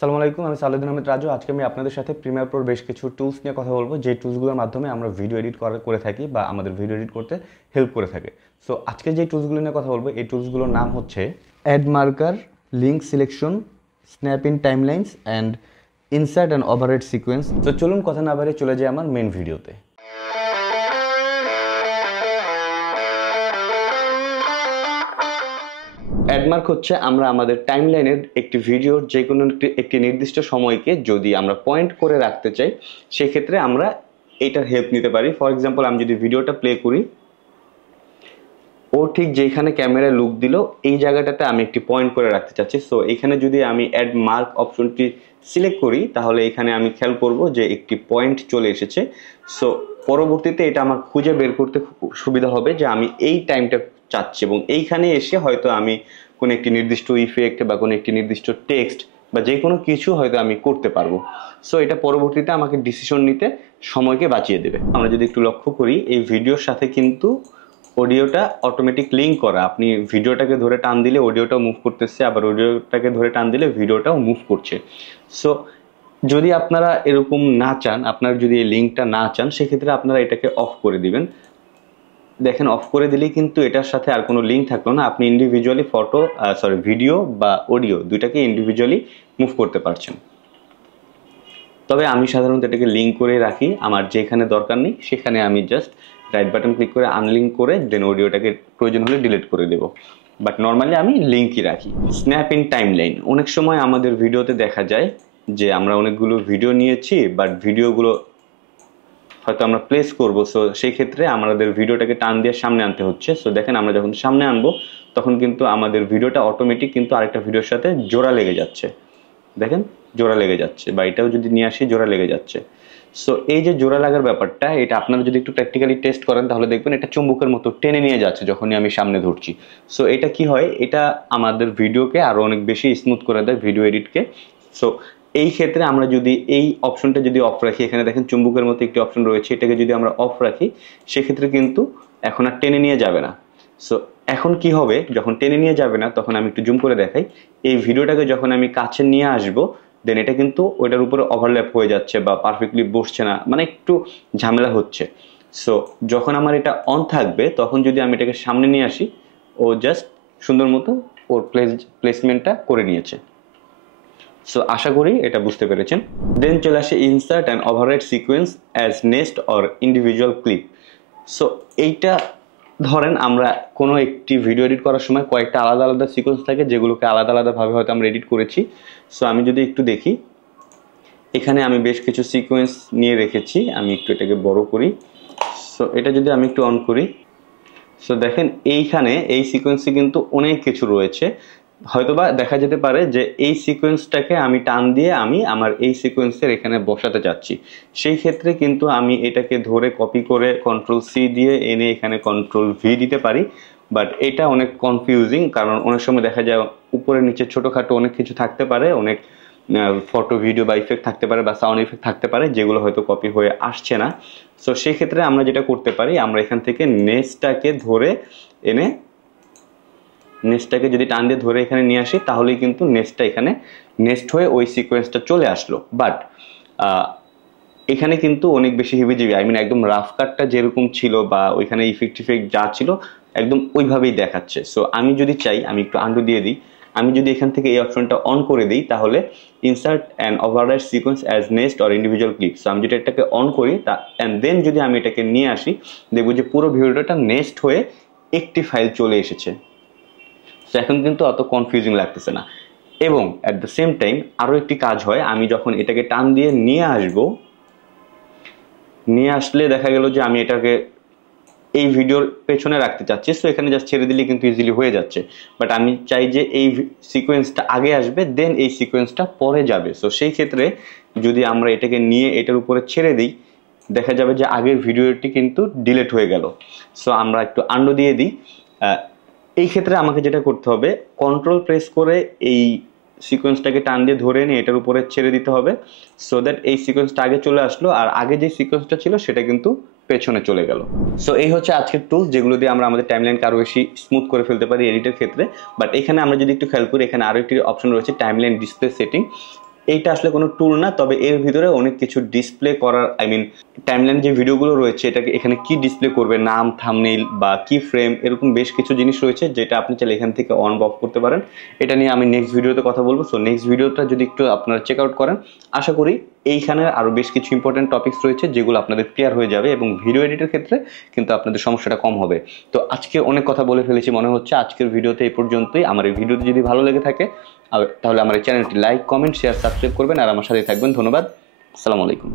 আসসালামু আলাইকুম, আমি সালেউদ্দিন আহমেদ রাজু। আজকে আমি আপনাদের সাথে প্রিমিয়ার প্রোর বেশ কিছু টুলস নিয়ে কথা বলবো, যে টুলসগুলোর মাধ্যমে আমরা ভিডিও এডিট করে থাকি বা আমাদের ভিডিও এডিট করতে হেল্প করে থাকে। সো আজকে যে টুলসগুলো নিয়ে কথা বলবো, এই টুলসগুলোর নাম হচ্ছে add marker, link selection, snap in timelines and insert and overwrite sequence. তো চলুন কথা না বাড়িয়ে চলে যাই আমার মেন ভিডিওতে। অ্যাডমার্ক হচ্ছে আমরা আমাদের টাইমলাইনের একটি ভিডিওর যে কোনো একটি নির্দিষ্ট সময়কে যদি আমরা পয়েন্ট করে রাখতে চাই, সেক্ষেত্রে আমরা এটার হেল্প নিতে পারি। ফর এক্সাম্পল, আমি যদি ভিডিওটা প্লে করি, ও ঠিক যেখানে ক্যামেরা লুক দিল এই জায়গাটাতে আমি একটি পয়েন্ট করে রাখতে চাচ্ছি। সো এখানে যদি আমি অ্যাড মার্ক অপশনটি সিলেক্ট করি, তাহলে এখানে আমি খেয়াল করব যে একটি পয়েন্ট চলে এসেছে। সো পরবর্তীতে এটা আমার খুঁজে বের করতে সুবিধা হবে যে আমি এই টাইমটা চাচ্ছি, এবং এইখানে এসে হয়তো আমি কোনো একটি নির্দিষ্ট ইফেক্ট বা কোনো একটি নির্দিষ্ট টেক্সট বা যে কোনো কিছু হয়তো আমি করতে পারবো। সো এটা পরবর্তীতে আমাকে ডিসিশন নিতে সময়কে বাঁচিয়ে দেবে। আমরা যদি একটু লক্ষ্য করি, এই ভিডিওর সাথে কিন্তু অডিওটা অটোমেটিক লিঙ্ক করা। আপনি ভিডিওটাকে ধরে টান দিলে অডিওটাও মুভ করতেছে, আবার অডিওটাকে ধরে টান দিলে ভিডিওটাও মুভ করছে। সো যদি আপনারা এরকম না চান, আপনারা যদি এই লিঙ্কটা না চান, সেক্ষেত্রে আপনারা এটাকে অফ করে দিবেন। দেখেন, অফ করে দিলেই কিন্তু এটার সাথে আর কোনো লিঙ্ক থাকলো না। আপনি ইন্ডিভিজুয়ালি ভিডিও বা অডিও দুইটাকে ইন্ডিভিজুয়ালি মুভ করতে পারছেন। তবে আমি সাধারণত এটাকে লিঙ্ক করে রাখি। আমার যেখানে দরকার নেই সেখানে আমি জাস্ট রাইট বাটন ক্লিক করে আনলিঙ্ক করে দেন অডিওটাকে প্রয়োজন হলে ডিলিট করে দেব। বাট নর্মালি আমি লিঙ্কই রাখি। স্ন্যাপ ইন টাইমলাইন, অনেক সময় আমাদের ভিডিওতে দেখা যায় যে আমরা অনেকগুলো ভিডিও নিয়েছি, বাট ভিডিওগুলো হয়তো আমরা প্লেস করব। সো সেই ক্ষেত্রে আমাদের ভিডিওটাকে টান দিয়ে সামনে আনতে হচ্ছে। সো দেখেন, আমরা যখন সামনে আনবো তখন কিন্তু আমাদের ভিডিওটা অটোমেটিক কিন্তু আরেকটা ভিডিওর সাথে জোড়া লেগে যাচ্ছে। দেখেন, জোড়া লেগে যাচ্ছে, বা এটাও যদি নিয়ে আসি জোড়া লেগে যাচ্ছে। সো এই যে জোড়া লাগার ব্যাপারটা, এটা আপনারা যদি একটু প্র্যাকটিক্যালি টেস্ট করেন তাহলে দেখবেন এটা চুম্বকের মতো টেনে নিয়ে যাচ্ছে যখনই আমি সামনে ধরছি। সো এটা কি হয়, এটা আমাদের ভিডিওকে আরো অনেক বেশি স্মুথ করে দেয়, ভিডিও এডিটকে। সো এই ক্ষেত্রে আমরা যদি এই অপশনটা যদি অফ রাখি, এখানে দেখেন চুম্বকের মতো একটি অপশন রয়েছে, এটাকে যদি আমরা অফ রাখি সেক্ষেত্রে কিন্তু এখন আর টেনে নিয়ে যাবে না। সো এখন কি হবে, যখন টেনে নিয়ে যাবে না তখন আমি একটু জুম করে দেখাই। এই ভিডিওটাকে যখন আমি কাছে নিয়ে আসবো, দেন এটা কিন্তু ওইটার উপরে ওভারল্যাপ হয়ে যাচ্ছে বা পারফেক্টলি বসছে না, মানে একটু ঝামেলা হচ্ছে। সো যখন আমার এটা অন থাকবে তখন যদি আমি এটাকে সামনে নিয়ে আসি, ও জাস্ট সুন্দর মতো ওর প্লেসমেন্টটা করে নিয়েছে। সো আশা করি এটা বুঝতে পেরেছেন। দেন চলে আসে insert and overwrite sequence as next or individual clip. So এইটা ধরেন আমরা কোনো একটি ভিডিও এডিট করার সময় কয়েকটা আলাদা আলাদা সিকোয়েন্স থাকে, যেগুলোকে আলাদা আলাদাভাবে হয়তো আমরা এডিট করেছি। সো আমি যদি একটু দেখি, এখানে আমি বেশ কিছু সিকোয়েন্স নিয়ে রেখেছি। আমি একটু এটাকে বড় করি। সো এটা যদি আমি একটু অন করি, সো দেখেন এইখানে এই সিকোয়েন্সে কিন্তু অনেক কিছু রয়েছে। হয়তোবা দেখা যেতে পারে যে এই সিকোয়েন্সটাকে আমি টান দিয়ে আমি আমার এই সিকোয়েন্সের এখানে বসাতে চাচ্ছি। সেই ক্ষেত্রে কিন্তু আমি এটাকে ধরে কপি করে কন্ট্রোল সি দিয়ে এনে এখানে কন্ট্রোল ভি দিতে পারি। বাট এটা অনেক কনফিউজিং, কারণ অনেক সময় দেখা যায় উপরে নিচে ছোটোখাটো অনেক কিছু থাকতে পারে, অনেক ফটো ভিডিও বা ইফেক্ট থাকতে পারে বা সাউন্ড ইফেক্ট থাকতে পারে, যেগুলো হয়তো কপি হয়ে আসছে না। সো সেই ক্ষেত্রে আমরা যেটা করতে পারি, আমরা এখান থেকে নেক্সটটাকে ধরে এনে নেক্সটটাকে যদি টান দিয়ে ধরে এখানে নিয়ে আসি, তাহলেই কিন্তু নেক্সটটা এখানে নেক্সট হয়ে ওই সিকোয়েন্সটা চলে আসলো। বাট এখানে কিন্তু অনেক বেশি হিবিজিবি, একদম রাফ কাটটা যেরকম ছিল বা ওইখানে ইফেক্ট যা ছিল একদম ওইভাবেই দেখাচ্ছে। সো আমি যদি চাই, আমি একটু আন্ডু দিয়ে দিই, আমি যদি এখান থেকে এই অপশনটা অন করে দিই, তাহলে insert and overwrite sequence as next or individual clip. So আমি যদি এটাকে অন করি অ্যান্ড দেন যদি আমি এটাকে নিয়ে আসি, দেখবো যে পুরো ভিডিওটা নেক্সট হয়ে একটি ফাইল চলে এসেছে। সো এখন কিন্তু অত কনফিউজিং লাগতেছে না। এবং অ্যাট দ্য সেম টাইম আরও একটি কাজ হয়, আমি যখন এটাকে টান দিয়ে নিয়ে আসলে দেখা গেল যে আমি এটাকে এই ভিডিওর পেছনে রাখতে চাচ্ছি। সো এখানে জাস্ট ছেড়ে দিলে কিন্তু ইজিলি হয়ে যাচ্ছে। বাট আমি চাই যে এই সিকোয়েন্সটা আগে আসবে, দেন এই সিকোয়েন্সটা পরে যাবে। সো সেই ক্ষেত্রে যদি আমরা এটাকে নিয়ে এটার উপরে ছেড়ে দিই, দেখা যাবে যে আগের ভিডিওটি কিন্তু ডিলিট হয়ে গেল। সো আমরা একটু আন্ডু দিয়ে দিই। এই ক্ষেত্রে আমাকে যেটা করতে হবে, কন্ট্রোল প্রেস করে এই সিকোয়েন্সটাকে টান দিয়ে ধরে নিয়ে এটার উপরে ছেড়ে দিতে হবে, সো দ্যাট এই সিকোয়েন্সটা আগে চলে আসলো, আর আগে যে সিকোয়েন্সটা ছিল সেটা কিন্তু পেছনে চলে গেল। সো এই হচ্ছে আজকের টুলস, যেগুলো দিয়ে আমরা আমাদের টাইমলাইনকে আরো বেশি স্মুথ করে ফেলতে পারি এডিটের ক্ষেত্রে। বাট এখানে আমরা যদি একটু খেয়াল করি, এখানে আরো একটি অপশন রয়েছে টাইমলাইন ডিসপ্লে সেটিং। এইটা আসলে কোনো টুল না, তবে এর ভিতরে অনেক কিছু ডিসপ্লে করার টাইমলাইন যে ভিডিওগুলো রয়েছে এটাকে এখানে কি ডিসপ্লে করবে, নাম, থাম্বনেইল বা কি ফ্রেম, এরকম বেশ কিছু জিনিস রয়েছে যেটা আপনি চাইলে এখান থেকে অন অফ করতে পারেন। এটা নিয়ে আমি নেক্সট ভিডিওতে কথা বলবো। সো নেক্সট ভিডিওটা যদি একটু আপনারা চেক আউট করেন, আশা করি এইখানে আরো বেশ কিছু ইম্পর্টেন্ট টপিকস রয়েছে যেগুলো আপনাদের ক্লিয়ার হয়ে যাবে এবং ভিডিও এডিটের ক্ষেত্রে কিন্তু আপনাদের সমস্যাটা কম হবে। তো আজকে অনেক কথা বলে ফেলেছি মনে হচ্ছে। আজকের ভিডিওতে এই পর্যন্তই। আমার এই ভিডিওটি যদি ভালো লেগে থাকে তাহলে আমার এই চ্যানেলটি লাইক, কমেন্ট, শেয়ার, সাবস্ক্রাইব করবেন আর আমার সাথে থাকবেন। ধন্যবাদ। আসসালামু আলাইকুম।